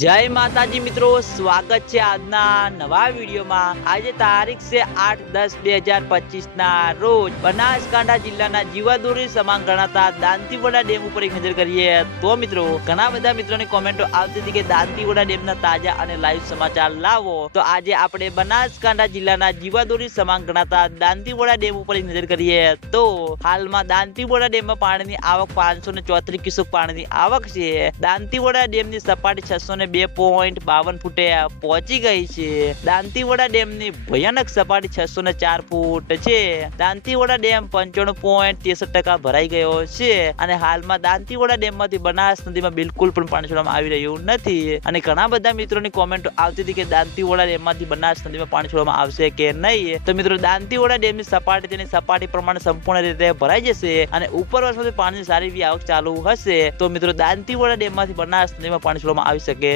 જય માતાજી મિત્રો, સ્વાગત છે આજના નવા વિડીયોમાં. આજે તારીખ છે આઠ દસ બે હજાર પચીસ ના રોજ બનાસકાંઠા જિલ્લાના જીવાદોરી સમાન ગણાતા દાંતીવડા ડેમ ઉપર એક નજર કરીએ તો મિત્રો, ઘણા બધા મિત્રોની કોમેન્ટો આવતી હતી કે દાંતીવડા ડેમના તાજા અને લાઈવ સમાચાર લાવો. તો આજે આપણે બનાસકાંઠા જિલ્લાના જીવાદોરી સમાન ગણાતા દાંતીવડા ડેમ ઉપર એક નજર કરીએ તો હાલમાં દાંતીવડા ડેમમાં પાણીની આવક પાંચસો ને ચોત્રીસ ક્યુસેક પાણીની આવક છે. દાંતીવડા ડેમની સપાટી છસો ને બે પોઈન્ટ બાવન ફૂટે પહોંચી ગઈ છે. દાંતીવડા ડેમની ભયાનક સપાટી છસો ને ચાર ફૂટ છે. દાંતીવાડા ડેમ પંચાણું પોઈન્ટ ત્રેસઠ ટકા ભરાઈ ગયો છે અને હાલમાં ડેમ ડેમમાંથી બનાસ નદીમાં બિલકુલ પણ પાણી છોડવામાં આવી રહ્યું નથી. અને ઘણા બધા મિત્રોની કોમેન્ટો આવતી હતી કે દાંતીવડા ડેમમાંથી બનાસ નદીમાં પાણી છોડવામાં આવશે કે નહીં. તો મિત્રો, દાંતીવડા ડેમની સપાટી તેની સપાટી પ્રમાણે સંપૂર્ણ રીતે ભરાઈ જશે અને ઉપર વર્ષમાંથી પાણીની સારી એવી આવક ચાલુ હશે. તો મિત્રો, દાંતીવડા ડેમમાંથી બનાસ નદીમાં પાણી છોડવામાં આવી શકે